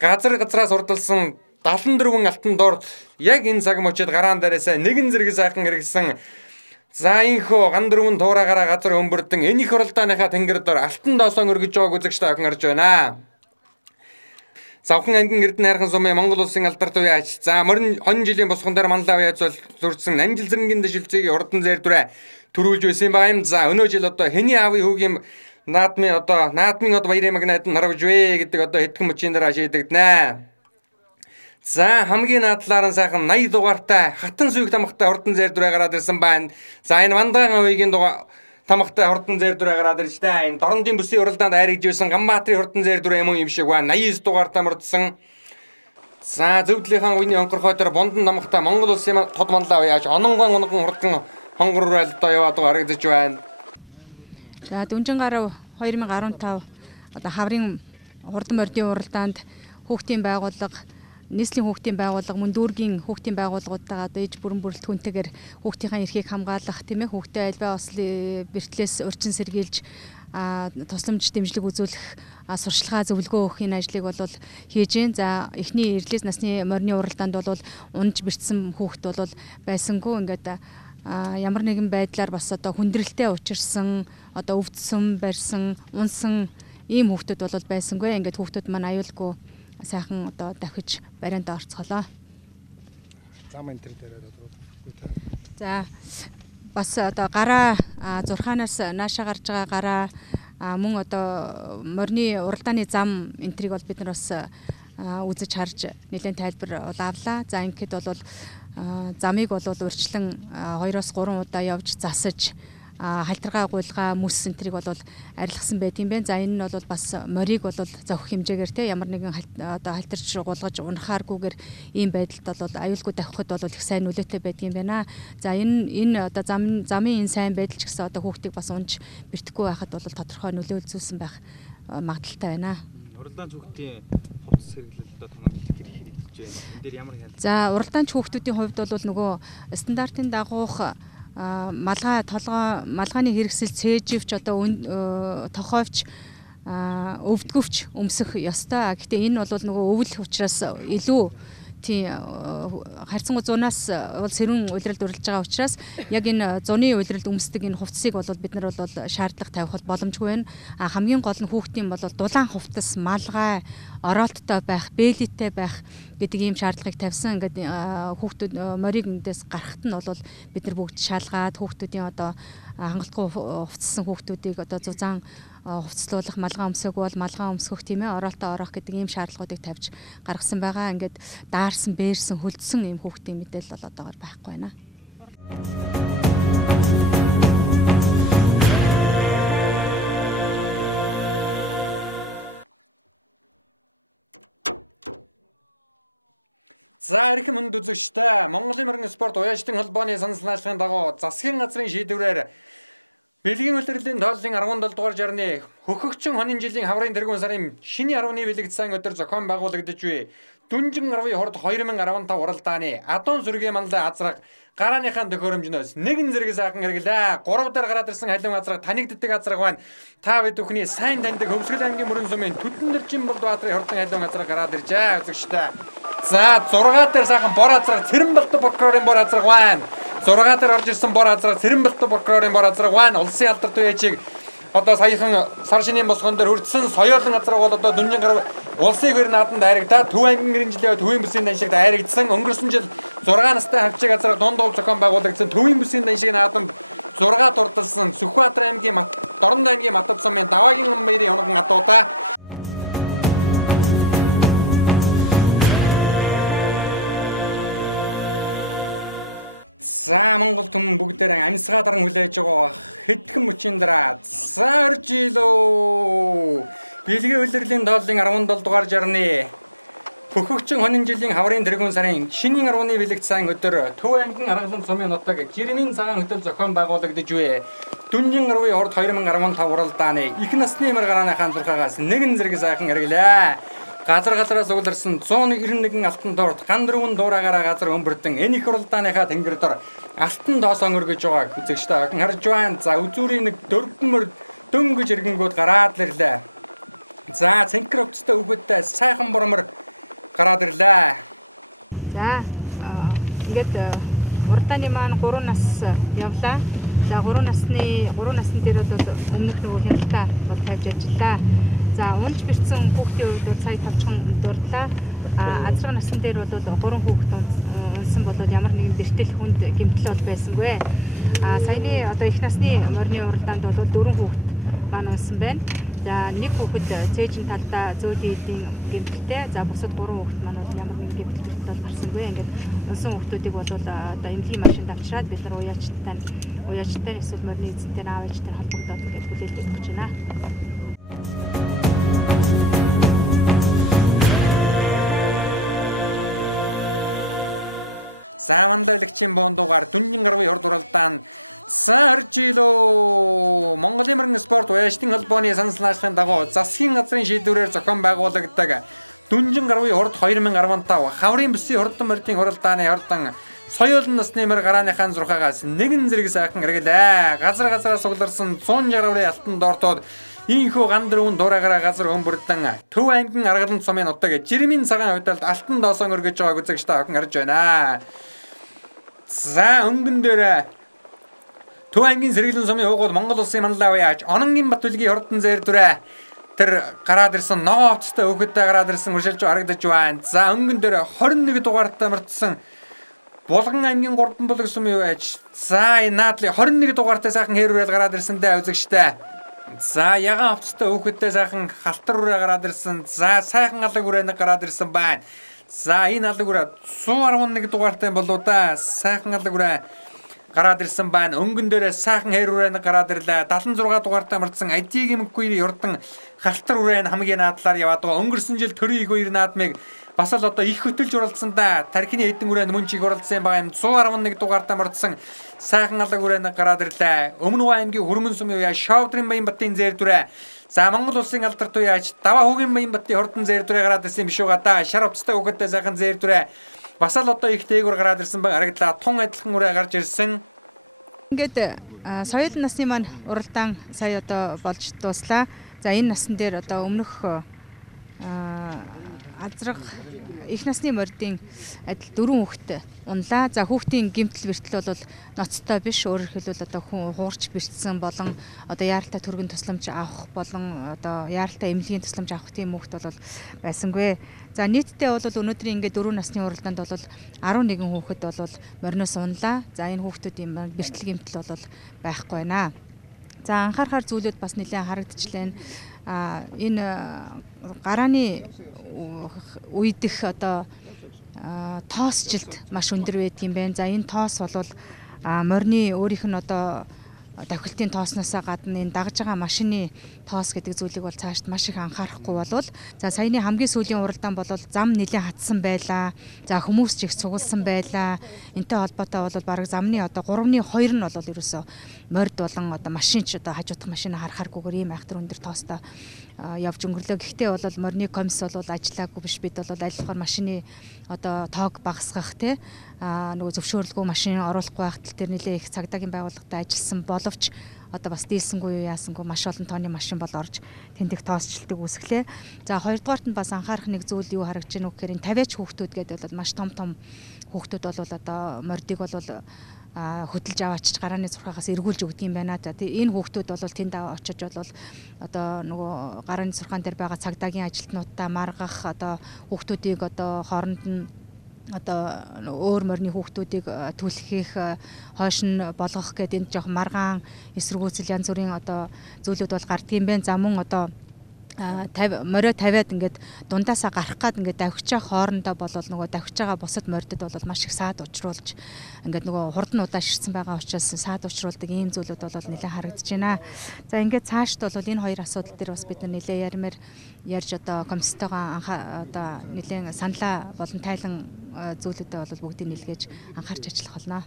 газраас урдалсан 74 алтан дорд яг энэ цаг мөчид гараан дээрээс нэгэн зэрэг сайхан хэрэгсэн. За инхөө гандэрвэн туураагаараа газар өмбөрдөн энэ их оролдооныхаа тэнгэр дор алтан доосоо өргөж байгааг үзэгчтэй охин харж байна. Завхан ангийн эрдэнэ хайрхан сумын Монгол улсын алдарт уяач. За морин хонь жилийн босгон дээр манлаа уяач бол зурсан амжил зэрэнгийн дэшилцгийг урдан зайрдүрэ төрүүлж байсан ба юм. За өнөө жил одоо хэний аавын хүүгийн наадмын баярын магнайд нь харагж вэ гэдэг одоо хэдхэн мөчийн дараа шийдэгдэнэ. За хамгийн наадлаар нь сайхан 80 дугаартай хатан сүйг тамхтай урдан зайрдүрэ гараад ирсэн байна. За энэ Вандаан уугийн тамхтай урдан зайрдүрэ гараад ирж та энэ Дорнодын бүсийн уралдаанд айргаж байсан Ганбаатарын урдан зайрдүрэ юм уу юм шиг байна. 89 дугаартай мөрдсөн. За зөвдлийнхаа үеийн онкорхойтор бондан тамхтай Монгол улсын тод манлаа уяаж ононгон хурдан хонгороор алдаа яваад байгаа харагдаж байна. За Дүнжин гарав 2015 одоо хаврын хурдан мордын уралдаанд хүүхдийн байгууллага, нийслэлийн хүүхдийн байгууллага, мөн дүүргийн хүүхдийн байгууллагуудтайгаа одоо ээж бүрэн бүрэлдэхүүнтэйгээр хүүхдийнхээ эрхийг хамгаалах тийм ээ хүүхдээ альбаа ослын бэртлээс урьдчилан сэргийлж тусламж дэмжлэг үзүүлэх сурчлагаа зөвлөгөө өгөх энэ ажлыг бол хийж гин. За эхний эрдлээс насны морины уралдаанд бол унж бэртсэн хүүхд бол байсангүй ингээд ямар нэгэн байдлаар бас одоо хүндрэлтэй учирсан, одоо өвдсөн, барьсан, унсан ийм хүүхдүүд бол байсангүй. Ингээд хүүхдүүд маань аюулгүй сайхан одоо давхиж барианд орцголоо. Зам энэ төр дээр За бас одоо гараа зурхаанаас наашаа гарч байгаа гараа мөн одоо морины уралдааны зам энтрийг бол бид нар бас үзэж харж нэлээд тайлбар авлаа. За ингээд бол замыг бол урьдчилан 2-3 удаа явж засаж хальтаргаа гуйлгаа мүс энтрийг бол арилгасан байдгийн байна. За энэ нь бол бас морийг бол зовх хэмжээгээр те ямар нэгэн одоо хальтарч гулгаж унахааргүйгээр ийм байдалд бол аюулгүй давхад бол их сайн нөлөөтэй байдгийн байна. За энэ одоо замын энэ сайн байдал ч гэсэн одоо хүүхдийг бас унж бэртэхгүй байхад бол тодорхой нөлөө үзүүлсэн байх магадaltaй байна. Уралдаан хүүхдийн хувцас хэрэглэл одоо танаа хэлэх хэрэгжиж байна. Энд дээр ямар хяналт? За уралдаан хүүхдүүдийн хувьд бол нөгөө стандартын дагуух малгайны хэрэгсэл цээживч одоо тохойвч өвдгөвч өмсөх ёстой. Гэхдээ энэ бол нөгөө өвөл учраас илүү тийм харьцангуй зунаас бол сэрүүн улиралд урилж байгаа учраас яг энэ зуны улиралд өмсдөг энэ хувцсыг бол бид нар бол шаардлага тавих боломжгүй байна. Хамгийн гол нь хүүхдийн бол дулаан хувцас, малгай, ороолттой байх, бэлэттэй байх гэдэг ийм шаардлагыг тавьсан. Ингээд хүүхдүүд морийг эндээс гарахт нь бол бид нар бүгд шалгаад хүүхдүүдийн одоо хангалтгүй хувцсан хүүхдүүдийг одоо зузаан хувцлуулах, малгай өмсөхгүй бол малгай өмсгөх тийм ээ ороолтоо ороох гэдэг ийм шаардлагуудыг тавьж гаргасан байгаа. Ингээд даарсан, бээрсэн, хөлдсөн ийм хүүхдийн мэдээлэл бол одоогоор байхгүй байна. За эрхэм хүнд үзэгчтэй Монголын морин спорт уяачдын холбооны санал наашлагын дагуу засгийн газрын шийдвэрээр бэлгийн улирлын тооллын 17 дугаар жарны хөхөгчөн хонин жилийн хаврын тэргуун сарын шиний 10-ны бэлэгдсэн өдөр зохион байгуулагдаж буй Дүнжин гарвын хурд 2015 уралдааны адуун сүргийн манлай азраг гарааныхаа төхөөрөмжнөөс нэгэн зэрэг сайхан хэрэглээ. 3 дахь гараад ирсэн халуун азраг танигддаг азраг байна. Та бид бүхний сайн таньдаг Хөвсгөл аймгийн мөрөн сумын Түтэн Булбаатарын хурдан халуун азраг гараад иржээ үзэгчтэй. За 6 дахь сайхан бор азраг Цэрэнбалт прокурорын бор азраг байна. 6 дахь орж ирсэн бор азраг Цэрэнбалт прокурорын бор азраг байна. Улсын алдарт уяачийг одоо саяхан сар шинийн босгон дээр хүрдсэн соёолын азраг бол одоо Дүнжин гарав улсын хөр нааданд айрагдаа Төв аймгийн гэрийн жилийн төвийн бүсийн даншигт айрагдсан. Өнгөрсөн жил 6 настай хавчиг азраг дундуур зохион байгуулагдсан төвийн бүсийн даншигын наадамд 6 дурдсан Сүхбаатар аймгийн Дорнод аймгийн Матад сумын Даваагийн баярын унган адуудаа. За Монгол түмэн бүгдээрээ амьсгаа даран хүлээж байгаа хэдхэн мөчийн дараа за оржилоо. Бэлгийн улирлын тооллын 17 дугаар жарны хөхөгчөн хонин жилийн хаврын тэргуун сарын шинийн 10-ны бэлэгдсэн өдөр Төв аймгийн Аргалан сумын нутаг Жирэмийн цагаан хөтөл зохион байгуулагдаж буй Дүнжин гарвын хурд 2015 уралдааны их насны мөр гарааныхаа зурхаагаас нэгэн зэрэг сайхан хэрэглээ. Газраас угларсан 191 алтан дорд гандэрвэн дуураагаараа газар өмбөрдөн энэ их уралдааныхаа тэнгэр дор алтан доосоо өргөж байгааг үзэгчтэй охин харж байна. За үзүүрийн нэг дөрвөн мөр дөнгөж иргэнгүүд гараад ирлээ. За цэнхэр өвчтэй хүүхэдтэй сайхан бурмар гараад ирлээ. За ингээд уралдааны маань 3 нас явлаа. За 3 насны дээр бол өмнөх нөгөө хяналтаа бол тавьж ажиллаа. За унж бэрцэн хүүхдийн хувьд бол сая тавчхан дурдлаа. Азраг насны дээр бол 3 хүүхэд унсан бол ямар нэгэн бэртэл хүнд гэмтэл бол байсангүй. Саяны одоо их насны морины уралдаанд бол 4 хүүхэд маань унсан байна. За нэг хүүхэд цээжин талдаа зөөлөн эдийн гэмтэлтэй. За бусад 3 хүүхэд маань бол ямар нэгэн гэмтэл бол гарсангүй. Ингээд унсан хүүхдүүдийг бол одоо эмнэлгийн машинд авчираад бид нар уяачтай эсвэл морины эзэнтэй аав ээжтэй холбогдоод ингээд хүлээлт өгч байна. Саамандайлагчийн буундуугаар Дүнжин гарвын урд уралдаан Саржило Монголын мөрөн спорт уяачдын холбооны санал наашлагын дагуу засгийн газрын шийдвэрээр зохион байгуулагддаг Дүнжин гарвын урд 2015 хаврын бүсийн хурдан мордын хуралдааны хордон соёолн насны мөр гарааныхаа зурхаагаас нэгэн зэрэг сайхан хэрэглээ. Газраас сугларсан 160 алтан доортууд инхүү гандрын дураагаараа газар өмбөрдөн Төв ангин аргалан цомын нутаг Жирмийн цагаан хойдолд алтан доосон өргөж байгааг үзэгчтэй охин харж байна. За өнгөн дээр Төв ангийн сэргэлэн сумын хуугууд Монгол улсын манлай уяач Ононгийн Батүлгийн хурдан зэр дүрэ тэр гараад ирсэн ногоо овцтой өөхөдтэй гараад ирсэн үршилж харагдаж байна. За өнгөн дээр 21 дугаартай мартсан Булган аймгийн 3 булаг сумын уяач. За энэ наадлын 21 дугаартай сайхан хэрүүрэл гараад ирсэндээ үзэгчтэй. За ягаан овцтой өөхөдтэй сайхан халтар үрээ гараад ирсэн. За сайхан алаг үрээ гараад ирсэн байна. За энэ алаг үрээ 111 дугаартай болоо да. Сайхан алаг үрээ гараад ирсэн байна. Өнгөн дээрээ сайхан хэр үрээ гараад ирлээ. 76 дугаартай марцсан Адигийн мөнгөний урдан халтар үрээ хамгийн наадлаар яваад байгаа. Өнгөрсөн жил төрийн их үер наадмыг бас л одоо их хөтөлж уралдсан да. Тархины эдэн үрээ мөн чиг уралдсан байгаа юм. 111 дугаартай марцсан сайхан алаг үрээ гараад ирлээ. Өмнө аймгийн Хүрмэн сумын уяа Шавдрын Баян Батын зэр дүрээ. За Монгол улсын алдарт уяач Даваа Хүүгийн Баян Батын хурдан зэр дүрээ гараад ирсэн юм биш үү гадаа. Шар уцтай хүүхэдтэй сайхан зэр дүрээ. Бас л одоо их дээгүүр гараад ирсэн баг харагдлаа. Тун адилхан үрээ гарч ирсэн. Ингээд соёлын насны маань уралдаан сая одоо болж дууслаа. За энэ насн дээр одоо өмнөх азраг их насны мордын адил 4 хүүхэдтэй унлаа. За хүүхдийн гэмтэл бэртэл бол ноцтой биш. Өөрөөр хэлбэл одоо хүн хуурч бэртсэн болон одоо яаралтай төргөн тусламж авах болон одоо яаралтай эмнэлгийн тусламж авах тийм хүүхэд бол байсангүй. За нийтдээ бол өнөөдрийн ингээд 4 насны уралдаанд бол 11 хүүхэд бол мориноос унлаа. За энэ хүүхдүүдийн бэртэл гэмтэл бол байхгүй байна. За анхаарахаар зүйлүүд бас нэлээд харагдчихлаа. Энэ гарааны үедх одоо тоосжилт маш өндөр байдаг юм байна. За энэ тоос бол морины өөрийнх нь одоо давхилтын тоосноосоо гадна энэ дагж байгаа машины тоос гэдэг зүйлийг бол цаашд маш их анхаарахгүй болвол за саяны хамгийн сүүлийн уралдаан бол зам нэлээд хатсан байлаа. За хүмүүс ч их цугласан байлаа. Энтэй холбоотой бол бараг замны одоо 3/2 нь бол ерөөсөө морд болон одоо машин ч одоо хажуудах машин харахааргүйгээр ийм айхтар өндөр тоостой явж өнгөрлөө. Гэхдээ бол морины комисс бол ажиллаагүй биш. Бид бол аль болохоор машины одоо тоог багасгах те нөгөө зөвшөөрлгүй машин оруулахгүй байх тал дээр нэлээд их цагдаагийн байгууллагатай ажилласан боловч одоо бас дийлсэнгүй юу яасангүй маш олон тооны машин бол орж тэндих тоосчлтыг үүсгэлээ. За хоёрдугаарт нь бас анхаарах нэг зүйл юу харагдж байна вэ гэхээр энэ 50-аач хүүхдүүд гэдэг бол маш том хүүхдүүд бол одоо мордыг бол хөдөлж аваачиж гарааны зурхаагаас эргүүлж өгдөг юм байна. За энэ хүүхдүүд бол тэнд очиж бол одоо нөгөө гарааны зурхаан дээр байгаа цагдаагийн ажилтнуудаа маргах одоо хүүхдүүдийг одоо хооронд нь одоо өөр морины хүүхдүүдийг түлхэх хойш нь болгох гэдэг энэ жоох маргаан эсэргүүцэл янз бүрийн одоо зүйлүүд бол гардаг юм байна. За мөн одоо морио тавиад ингээд дундаасаа гарах гад ингээд давхиж байгаа хоорондоо болол нөгөө давхиж байгаа бусад мордод бол маш их саад учруулж ингээд нөгөө хурдан удаа ширсэн байгаа учраас саад учруулдаг ийм зүйлүүд бол нэлээд харагдаж байна. За ингээд цаашд бол энэ хоёр асуудал дээр бас бид нар нэлээд ярьж одоо комисстэйгээ одоо нэлээд саналаа болон тайлан зүйлүүдэд бол бүгдийг нийлгээж анхаарч ажиллах болно.